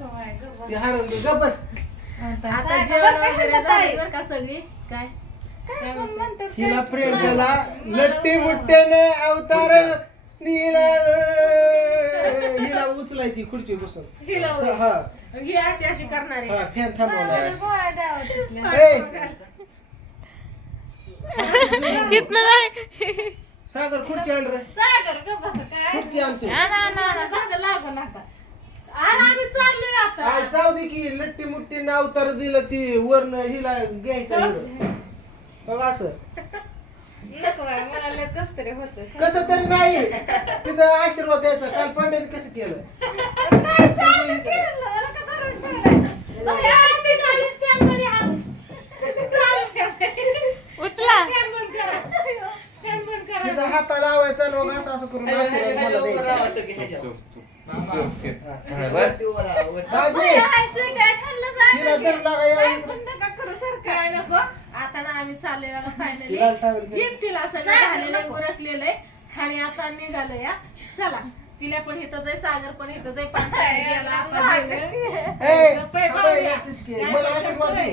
नको बाय, गप्प बस. ती हरण गप बस. आता आता सारखं जेवण बरं का वगैरे ह्याला ताई? झालं बरं का सगळी? काय? काय पण म्हणतात, हिला प्रेम. झाला. लट्टी. मुट्ट्याने अवतार दिला हिला उचलायची खुर्ची बसून. हिला स- हा. ही अशी अशी करणार आहे. हा फॅन मला थांबवला गोळ्या द्यावं तिथल्या. ए! घेतलं नाही. सागर खुर्ची आण रे. सागर, गप्प बसा, काय? खुर्ची आणतो लागू नका. आणि आम्ही चाललोय आता काय जाऊ दे की लट्टी मुट्टीने अवतार दिलं ती वरण हिला घ्यायचं. बघ असं. नको बाय, मला लय कसं तरी होतं. कसं तरी नाही. तिथं आशीर्वाद द्यायचा. काल पांड्याने कसं केलं. उचला. तिथं हाता लावायचा आणि मग असं असं करून आशीर्वाद मला द्यायचा. बस. सागर तिला काय नको? आता ना आम्ही चाललोय फायनली तिला टावेल घे. जीप तिला सगळं नाही, झालेलं नको. उरकलेलं आहे. आणि आता निघालो या. चला. तिला पण इथंच आहे सागर पण इथंच आहे पण गेला आपण. ए, गप्प आहे, की. मला? आशीर्वाद दे.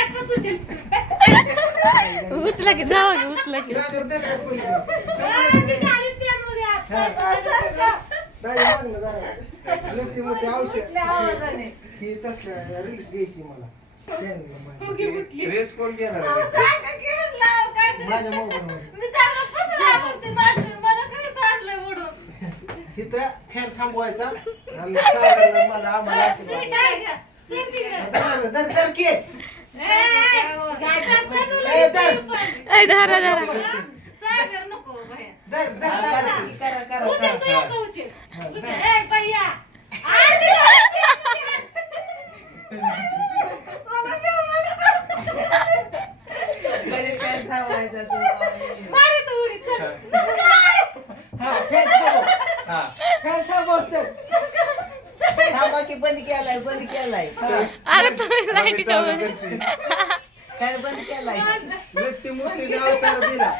एकच उचल. उचला की जाऊ दे, उचला की गाडी fan मध्ये. हा. ही तसलं रील्स घ्यायची मला. रेस कोण घेणार आहे? माझ्या मोबाईल मी चांगलं पसरा म्हणते माझं. मला काय ताणलंय ओढून. तिथं फॅन थांबवायचा आणि सागरला मला आम्हाला. दर दर दर की. ए, धारा धारा करा करा करा. पहिले पॅन थांबवायचा तो. हा फॅन थांबव हा. फॅन थांबव चल थांबा की बंद केलाय बंद केलाय. अरे तुम्ही लाईटीच्या वर फॅन बंद केलाय? लट्टी मुट्टीने अवतार दिला.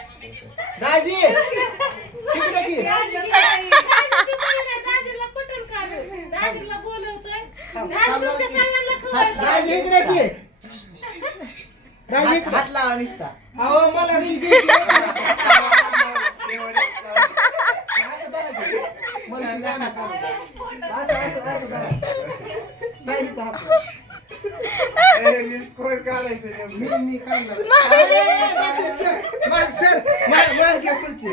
दाजी तिकडे की. दाजी इकडे की? दाजी इकडे. हात लावा निसता. अहो मला असं धरा की. मला ती गाणं काढू. असं असं असं धरा नाही इथं हात लावा. स्कोर काढायचं मी मी काढणार सर माग माग घे पुढची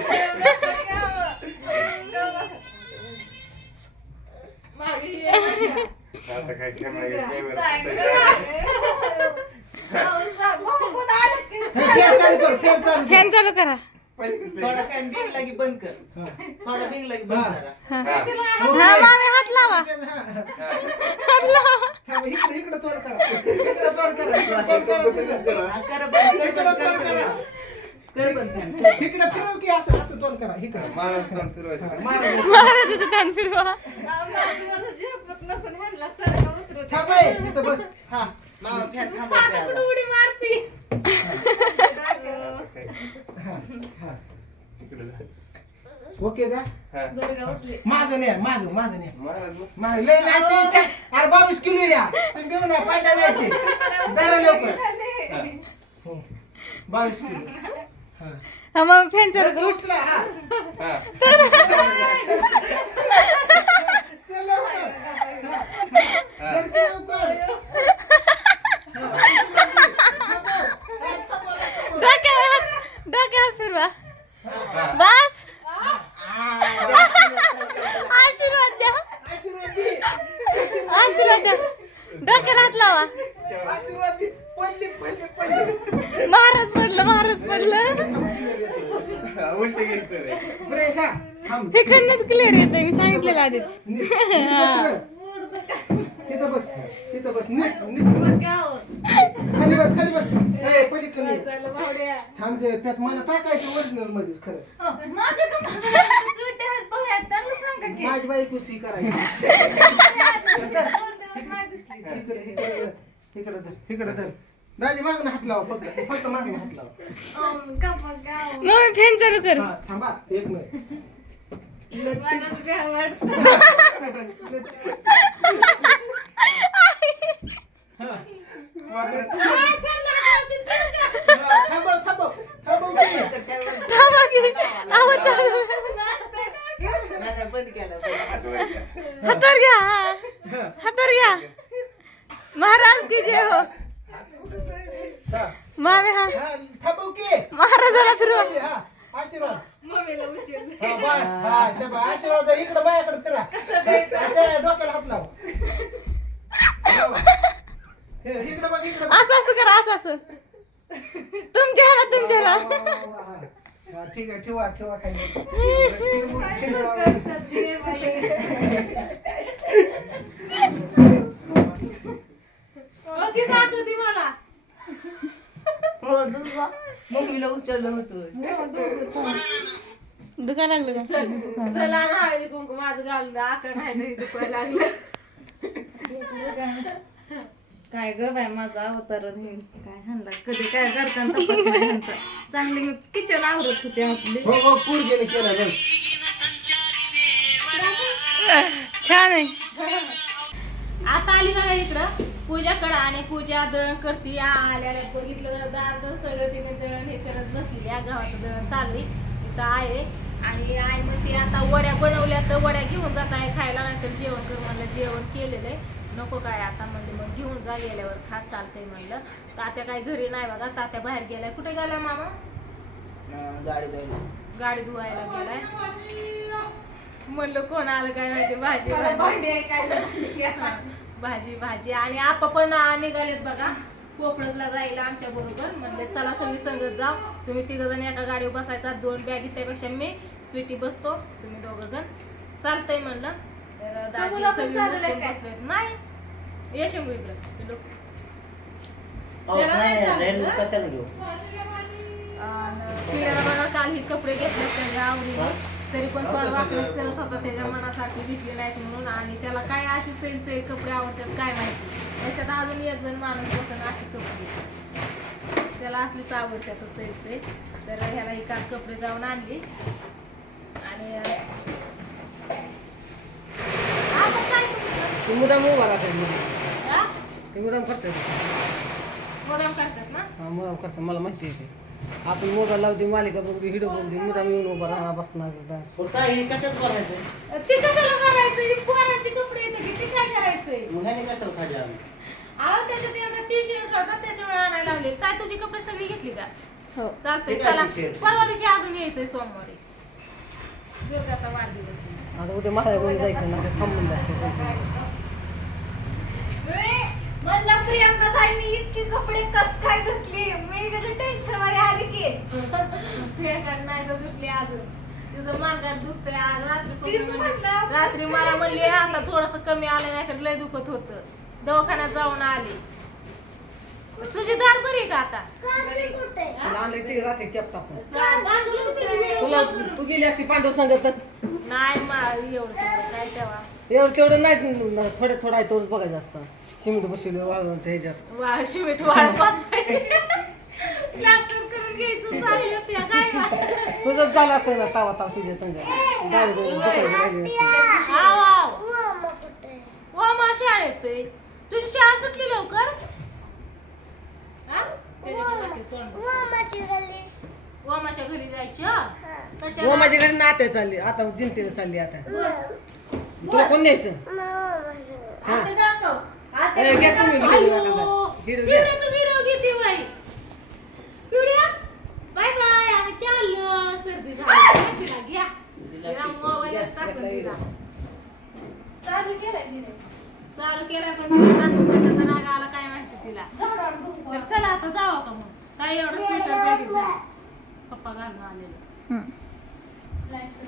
मागे ये. आता काय करणार फॅन चालू कर फॅन चालू कर. फॅन चालू करा थोडा फॅन बिंगला की बंद कर हा. थोडा बिंगला की बंद करा. हा. मामी हात लावा. हात लावा. थांब, इकडे इकडे तोड करा. इकडे तोड करा. इकडे तोड करा. तिथं. हा, करा बंद कर, इकडे बंद तोड कर, करा. कर बंद फॅन इकडे फिरव की असं असं तोड करा. इकडे. महाराज तोंड फिरवायचं. महाराज. महाराजाचं तण फिरवा. थांब ए, तिथं बस. हा. मामा फॅन आता थांबवायचा कुठं उडी मारती. हा, हा. इकडे जा. ओके का. माग नाही माग माग नाही मग. लय नाही ते चा- अरे बावीस किलो या. तुम्ही नाही ते दरा लवकर. हो. बावीस किलो. हा. हा मग फॅन चालू कर उचला हा. हा. चल लवकर. हा. दर की लवकर. हा, उचला की. थांबव. हा, थांबव, थांबव. डोक्यावर हात डोक्यावर हात फिरवा. बस आ, आशीर्वाद द्या आशीर्वाद दे आशीर्वाद द्या डोक्याला हात लावा आशीर्वाद दे पडले पडले पडले महाराज पडलं महाराज पडलं हा, उलटे घ्यायचं रे. हा थांब तिकडनंच क्लिअर येतं मी सांगितलेलं आधीच. नीट- नीट बस रे. तिथं बस तिथं बस. नीट नीट खाली बस खाली बस. ए पलीकडे ये. चल भावड्या. थांब ते, त्यात मला टाकायचं ओरिजिनल मध्येच खरं. माझी बाई कुशी करायची. इकडे इकडे धर, इकडे धर इकडे धर. दाजी मागणं हात लावा फक्त. फक्त मागणं हात लावा. मग फॅन चालू कर. हा थांबा एक मिनिट. मलाच भ्या वाटतं. थांबव थांबव थांबव की. थांबा की. आवाज चालू नाही, नाही, बंद केलं बंद. केलं. हातावर घ्या हा. हातावर घ्या. महाराज की जय हो. हा. मामे हा थांबव की महाराजाला सुरुवात हा, आशीर्वाद मम्मीला उचल हा, बस हा शबा आशीर्वाद. इकडं बायाकडे फिरा कसं द्यायचं? त्या डोक्याला हात लाव लाव. हे, इकडं बघ इकडं बघ. असं असं करा असं असं तुमच्या ह्याला तुमच्या. हा, ठीक आहे ठेवा ठेवा खाली काय करतात ते बाई? ती जात होती मला मम्मीला उचललं होतं. दुखायला लागलं का? चला ना हळदी कुंकू. माझं गावलं आकड नाही नाही दुखायला लागलं. काय ग बाय माझा अवतार हे. काय हाणला? कधी काय करताना. चांगली मी किचन आवरत होते आपली. हो हो पूर केलं छान आहे. आता आली बघा इकडं. पूजाकडं आणि पूजा दळण करते. या आल्याला बघितलं दार सगळं तिने दळण हे करत बसलेली या गव्हाचं दळण चालू आहे इथं आहे. आणि आई म्हणते आता वड्या बनवल्या तर वड्या घेऊन जात आहे खायला नाहीतर जेवण कर. म्हणलं जेवण केलेलं आहे. नको काय आता. म्हणले मग घेऊन जा गेल्यावर खात चालतंय. म्हणलं. तात्या काय घरी नाही बघा. तात्या बाहेर गेलाय. कुठे गेलाय मामा? गाडी गाडी धुवायला गेलाय. म्हणलं कोण आलं काय माहिती? भाजी भाजी. भाजी भाजी. आणि आपा पण निघालेत बघा. कोपळसला जायला आमच्या बरोबर. म्हणले चला सगळी संगत जाऊ. तुम्ही तिघ जण एका गाडीवर बसायचा. दोन बॅग त्यापेक्षा मी स्वीटी बसतो. तुम्ही दोघ जण. चालतंय म्हणलं. तर? बसलेत. नाही. इकडं. काल ही कपडे घेतले त्याच्या आवडीने. तरी पण वापस करत होता त्याच्या मनासाठी विकले नाहीत म्हणून आणि त्याला काय अशी सैल सैल कपडे आवडतात काय माहिती. त्याच्यात अजून एक जण माणूस बसून अशी कपडे त्याला असलीच आवडतात सैल सैल तर ह्याला ही काल कपडे जाऊन आणली. आणि मुदाम उभा राहतात हा? ते मुदाम करतात. मुद्दाम करतात ना? मुदाम करतात. मला माहिती आहे ते. आपण मोबाईल लावते मालिका बघते व्हिडिओ बघते मुदाम येऊन उभा राहा बसणार होता. पण काय हे कशात करायचं? ते कशाला करायचं? ही पोरांची कपडे येते की ते काय करायचंय? मग ह्याने कशाला खाली आलं अहो त्याच्यात यांचा टी शर्ट होता त्याच्यामुळे आणायला लावले. काय तुझी कपडे सगळी घेतली का? हो. चालतंय चला. t-shirt? परवा दिवशी अजून यायचंय सोमवारी. दुर्गाचा वाढदिवस आहे. आता उद्या माझ्या कोणी जायचं ना थांबून जास्त प्रियंका ताईंनी इतके कपडे कस काय घातली मी टेन्शनमध्ये आली नाही तर दुखली अजून. तुझं मांगात दुखतंय आज रात्री तीच कोणी म्हटलं, म्हणली- रात्री मला म्हणली आता थोडस कमी आलं नाही तर लय दुखत होतं. दवाखान्यात जाऊन आली. तुझी दात बरी आहे का आता? ते राहते कॅप टाकून. दादूला होती तुला ना तू गेली असती पांडव सांगत तर. नाही मा एवढं तेवढं काय तेव्हा. एवढं तेवढं नाही थोडं थोडं आहे तेवढंच बघायचं असतं. सिमेंट बसवलं वाळवून ते ह्याच्यात. वा शिमिट करून घ्यायचं चाललं त्या काय वाटत तुझंच झालं असतं ना तावा ताव तुझ्या संग. गाडी दुखायची राहिली असते. आव आव ओ मा शाळेत आहे. तुझी शाळा सुटली लवकर? हा? त्याच्याकडे दाखव तोंड. ओमाच्या घरी जायचं? त्याच्या हो माझ्या घरी नात्या चालली. आता जिंतीला चालली आता. तुला कोण न्यायचं? हा. ए, घ्या तुम्ही घ्या तू व्हिडिओ घेते बाई व्हिडिओ बाय बाय आम्ही चाललो सर्दी झाली तिला घ्या तिला मोबाईलच टाकून दिला चालू केलंय तिने. चालू केला पण तिला रात्री कशाचा राग आला काय माहिती तिला तर चला आता जावं का मग काय एवढं स्वेटर बॅगेत पप्पा घालून आलेलं. हम्म.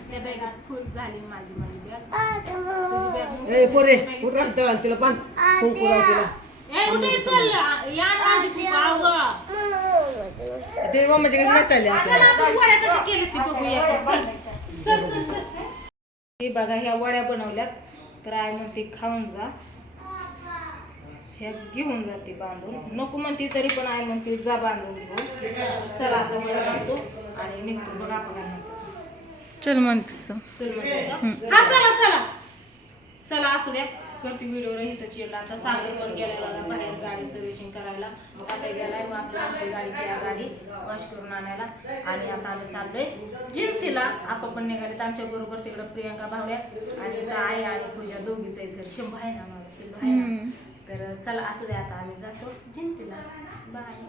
त्या बॅगेत फुल झाली माझी माझी बॅग तुझी बॅग ए पोरे उठ राहत तिला तिला पान कुंकू लाव तिला. ए उठे चल. या ना आधी खूप आवं. ते माझ्या घरी नाही चालली आता चला आपण वड्या कशा केल्या ती बघूया चल चल चल चल. हे बघा ह्या वड्या बनवल्यात. तर आई म्हणते खाऊन जा. ह्या घेऊन जाते बांधून. नको म्हणते तरी पण आई म्हणते जा बांधून घेऊन चला आता वड्या बांधतो आणि निघतो. बघा आपण चल म्हणते. चल म्हणते? हा चला चला. चला असू द्या. करते व्हिडिओला इथं चिरला आता सागर पण बघा बाहेर गाडी सर्व्हिसिंग करायला. मग आता गेलाय आमची गाडी केला गाडी वॉश करून आणायला. आणि आता आम्ही चाललोय जिंतीला आपण पण निघाले आमच्या बरोबर तिकडं प्रियंका भावड्या आणि आई आणि पूजा दोघीच आहेत घरी. शंभू आहे ना मला तर चला असू द्या आता आम्ही जातो. जिंतीला बाय.